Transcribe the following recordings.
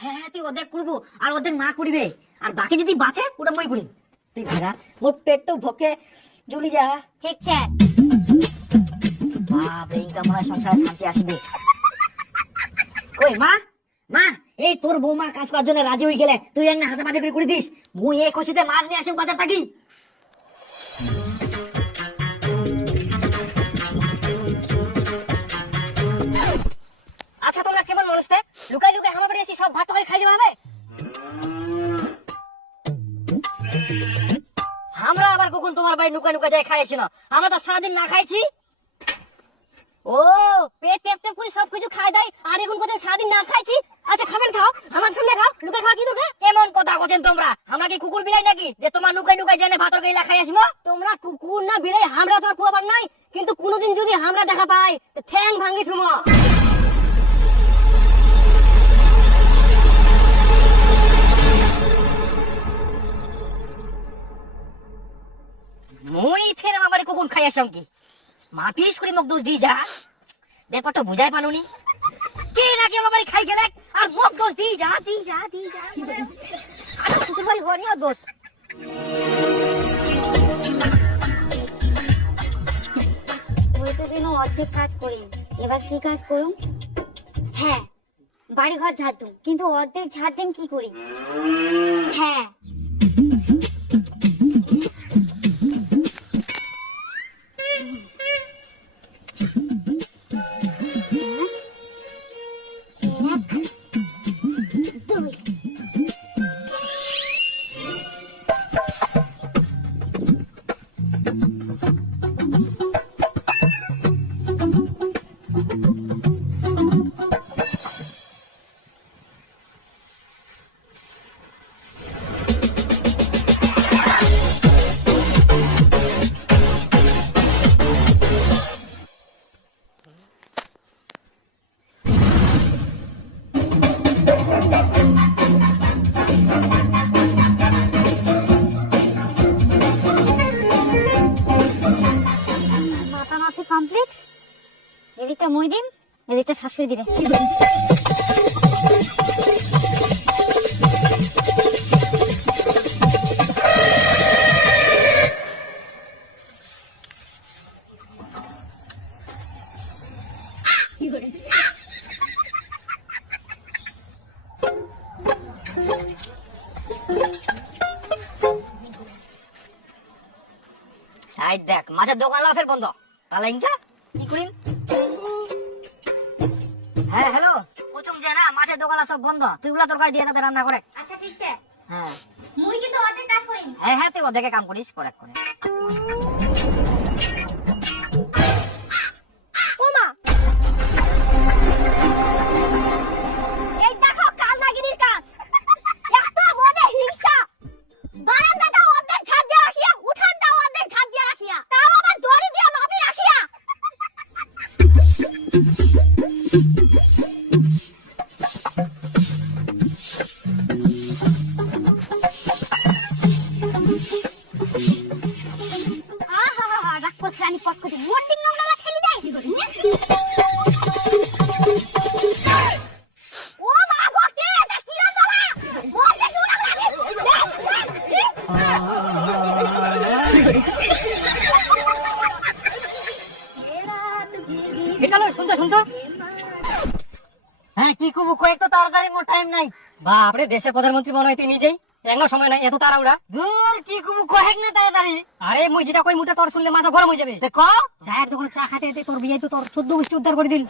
হ্যাঁ হ্যাঁ, তুই অর্ধেক করবো আর অর্ধেক মা করিবে, আর বাকি যদি বাঁচে ওটা মই করিম। তুই ভেড়া মোর পেটটো ভকে জ্বলি যা। ঠিক আছে। বাপরে, ইনকাম মনে হয় সংসারে শান্তি আসবে। ওই মা, মা, এই তোর বৌমা কাজ করার জন্য রাজি হয়ে গেলে তুই এক না হাতে পাতে করে দিস। মুই এই খুশিতে মাছ নিয়ে আসুন বাজার থাকি। আচ্ছা তোমরা কেমন মানুষ তে লুকাই লুকাই আমার বাড়ি এসে সব ভাত তরকারি খাই যাবে হবে? আমরা আবার কখন তোমার বাড়ি লুকাই লুকাই যাই খাইছি না? আমরা তো সারাদিন না খাইছি। ও পেট টেপ টেপ করে সবকিছু খাই দেয়, আর এখন কোথায় সারাদিন না খাইছি। আচ্ছা খাবেন, খাও, আমার সামনে খাও, লুকাই খাওয়া কি দরকার? এমন কথা বলছেন তোমরা? আমরা কি কুকুর বিলাই নাকি যে তোমার লুকাই লুকাই জেনে ভাত তরকারি খাই আসবো? তোমরা কুকুর না বিড়াই, আমরা তো আর কুয়াবার নাই, কিন্তু কোনোদিন যদি আমরা দেখা পাই তো ঠ্যাং ভাঙি থুমো। মুই ফের আমার বাড়ি কুকুর খাই আসলাম কি? মাটিস করে মুখ দোষ দি যা, ব্যাপারটা বুঝাই পানুনি। কে নাকি আমার বাড়ি খাই গেলে আর মুখ দোষ দি যা দি যা দি যা। আর কিছু বাড়ি ঘরে দোষ। ওই তো যেন অর্ধেক কাজ করি, এবার কি কাজ করুন? হ্যাঁ, বাড়ি ঘর ঝাড় দিন, কিন্তু অর্ধেক ঝাড় দিন কি করি? হ্যাঁ, মাতামাতি কমপ্লিট। এদিকটা মই দিন, এদিকটা শাশুড়ি দিবে। এই দেখ মাছের দোকান লাফের বন্ধ, তাহলে ইনকা কি করিম? হ্যাঁ হ্যালো, কুচুম যে না মাছের দোকান সব বন্ধ, তুই গুলা তরকারি দিয়ে তাদের রান্না করে। আচ্ছা ঠিক আছে, হ্যাঁ মুই কিন্তু অর্ধেক কাজ করি। হ্যাঁ হ্যাঁ, তুই ওদেরকে কাম করিস করে করে। ওমা, এই দেখো কাল নাগিনীর কাজ। এত মনে হিংসা, বারান্দাটা অর্ধেক ঝাড় দিয়ে রাখিয়া, উঠানটা অর্ধেক ঝাড় দিয়ে রাখিয়া, তাও আবার দড়ি দিয়ে মাপি রাখিয়া। আহা রাক্ষস রানী কটকটি মর্নিং নোংরা খেলি দেয়। ও মা গো, কে এটা কি রান্না? বলতে দূর লাগে। এটা লয়, শুনতো শুনতো। হ্যাঁ কি করবো, কয়েক তো তাড়াতাড়ি, মোর টাইম নাই। বাপরে, দেশের প্রধানমন্ত্রী মনে হয় তুই নিজেই, এখনো সময় নাই, এত তাড়াহুড়া। দূর কি করবো, কয়েক না তাড়াতাড়ি। আরে মুই যেটা কই মুটা তোর শুনলে মাথা গরম হয়ে যাবে। দেখো চায়ের দোকানে চা খাতে খাতে তোর বিয়ে তো তোর 14 গোষ্ঠী উদ্ধার করে দিল।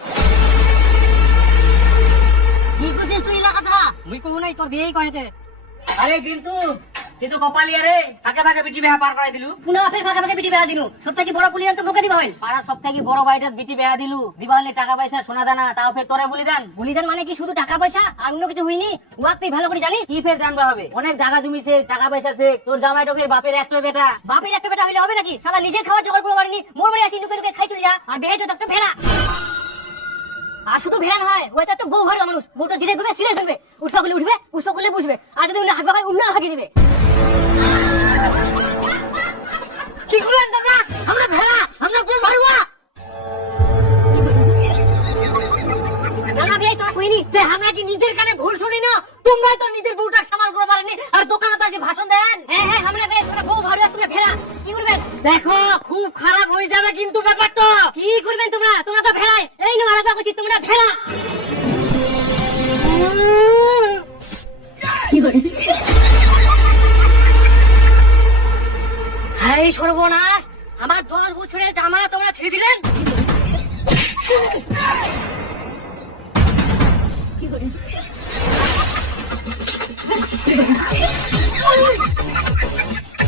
কি করছিস তুই না কথা? মুই কহু নাই, তোর বিয়েই কয়েছে। আরে কিন্তু তুই তো কপালি, আরে ফাঁকে ফাঁকে বিটি বেহা পার করাই দিলু। পুনা ফের ফাঁকা ফাঁকা বিটি বেড়া দিনু, সবথেকে বড় পুলিয়ান তো মুখে দিবা হইল। পাড়া সব থেকে বড় বাড়িটা বিটি বেহা দিলু, দিবাহলি টাকা পয়সা সোনা দানা, তাও ফের তোরে বলি দেন। বলিদান মানে কি শুধু টাকা পয়সা আর অন্য কিছু হইনি? ওয়াক তুই ভালো করে জানিস। কি ফের জানবা হবে, অনেক জায়গা জমিছে, টাকা পয়সা আছে, তোর জামাই টোকের বাপের একটা বেটা। বাপের একটা বেটা হইলে হবে নাকি? সালা নিজের খাওয়া জোগাড় করে পারিনি, মোর বাড়ি আসি লুকে লুকে খাই চলে যা, আর বেহেটো থাকতে ফেরা। আর শুধু ভেড়ান হয়, ওই তো একটা বউ ঘরে মানুষ, বউটা ধীরে ঘুরে সিরে ফেলবে, উঠবা করলে উঠবে, উঠবা করলে বুঝবে, আর যদি উনি হাঁকবা হয় উন্না হাঁকি দিবে। কি করলেন তোমরা? আমরা ভেড়া, আমরা বউ ভাড়ুয়া। না না বিয়াই তোরা কইনি। তে আমরা কি নিজের কানে ভুল শুনি না? তোমরাই তো নিজের বউটা সামাল করে পারেনি আর দোকানে তো এসে ভাষণ দেন। হ্যাঁ হ্যাঁ আমরা তোমরা বউ ভাড়া তোমরা ভেড়া কি করবেন? দেখো খুব খারাপ হয়ে যাবে কিন্তু ব্যাপারটা। কি করবেন তোমরা? তোমরা তো ভেড়াই। এই নো আলাদা করছি তোমরা ভেড়া। হাই সর্বনাশ, আমার 10 বছরের জামা তোমরা ছিঁড়ে দিলেন।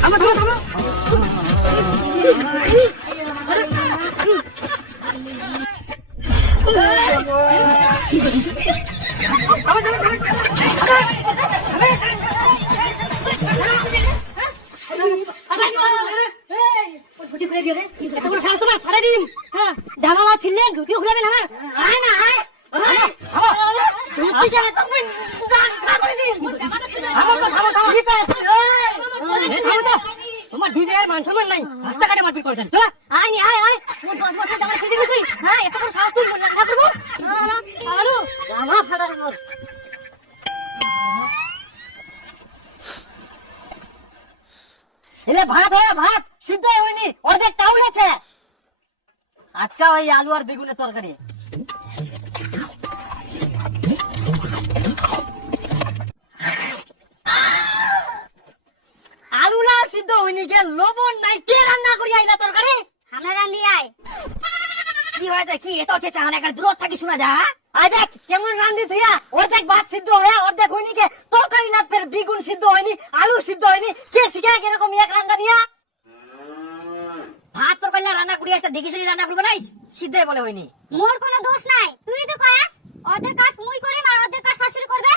আমার থামো থামো। জামালা ছিলেন ঢুকিয়ে খুলাবেন আমার। আয় না আয় আয় তুই জানা তো জান খা করে দিন। থামো তো থামো থামো কি পেছ তোমার দিনের মান সম্মান নাই, রাস্তাঘাটে মারপিট করছেন। চল আয় নি আয় আয়, মোর 10 বছর জামা ছিঁড়ে দিবি তুই? হ্যাঁ এত বড় সাহস তুই রান্না করবো? না না আলু জামা ফাটাই মোর। এলে ভাত হয় ভাত সিদ্ধ হয়নি অর্ধেক চাউল আছে। আজকে ওই আলু আর বেগুনের তরকারি। আলু না সিদ্ধ হয়নি গে লবণ নাই কে রান্না করি আইলা তরকারি? আমরা রান্দি আয়। কি হয়েছে কি এত হচ্ছে চাহান একটা দূর থাকি শোনা যা। আজ দেখ কেমন রান্ধি থিয়া অর্ধেক ভাত সিদ্ধ হয়ে অর্ধেক হয়নি কে তরকারি না ফের বেগুন সিদ্ধ হয়নি আলু সিদ্ধ হয়নি কে শিখায় এরকম এক রান্না দিয়া? ভাত তরকারি না রান্না করি একটা দেখি শুনি রান্না করবে নাই সিদ্ধ বলে হয়নি। মোর কোনো দোষ নাই, তুই তো কয়াস অর্ধেক কাজ মুই করিম আর অর্ধেক কাজ শাশুড়ি করবে।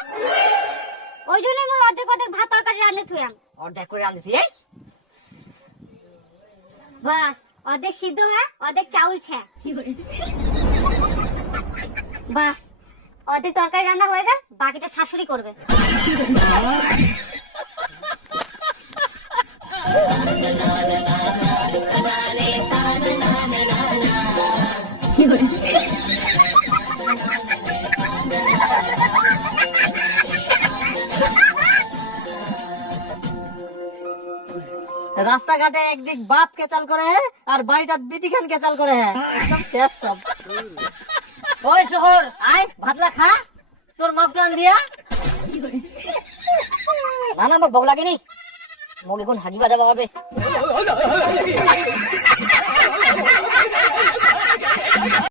ওই জন্য মুই অর্ধেক অর্ধেক ভাত তরকারি রান্ধে থুয়াম। অর্ধেক করে রান্ধি থিয়াই বাস অর্ধেক সিদ্ধ হয় অর্ধেক চাউল ছে। বাস অর্ধেক তরকারি রান্না হয়ে গেল, বাকিটা শাশুড়ি করবে। রাস্তাঘাটে একদিক বাপ কেচাল করে আর বাড়িটা বিটি খান কেচাল করে একদম শেষ সব। ওই শহর আয় ভাতলা খা তোর মাপ টান দিয়া। না না আমার বউ লাগেনি, মোক এখন হাগি বাজাবো হবে।